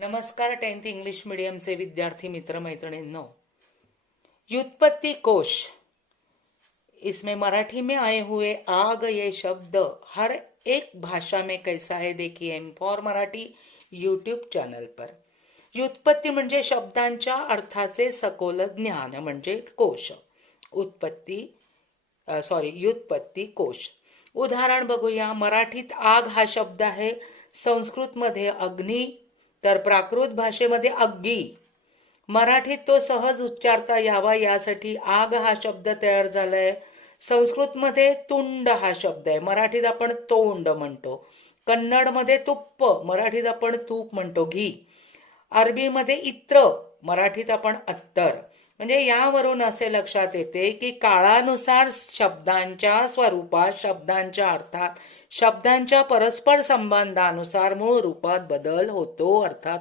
नमस्कार tenth English मीडियमचे विद्यार्थी मित्रमैत्रिणींनो. व्युत्पत्ती कोश. इसमें मराठी में आए हुए आग ये शब्द हर एक भाषा में कैसा है देखिए M for Marathi YouTube channel पर. व्युत्पत्ती म्हणजे शब्दांच्या अर्थाचे सखोल ज्ञान म्हणजे कोश. उत्पत्ती सॉरी व्युत्पत्ती कोश. उदाहरण बघूया. मराठीत आग हा शब्द आहे. संस्कृतमध्ये अग्नी तर प्राकृत भाषेमध्ये अग्गी. मराठीत तो सहज उच्चारता यावा यासाठी आग हा शब्द तयार झालाय. संस्कृतमध्ये तुंड हा शब्द आहे. मराठीत आपण तोंड म्हणतो. कन्नडमध्ये तुप्प मराठीत आपण तूप म्हणतो. घी. अरबीमध्ये इत्र मराठीत आपण अत्तर. म्हणजे यावरून असे लक्षात येते की काळानुसार शब्दांच्या स्वरूपात शब्दांच्या अर्थात शब्दांच्या परस्पर संबंधानुसार मूळ रूपात बदल होतो अर्थात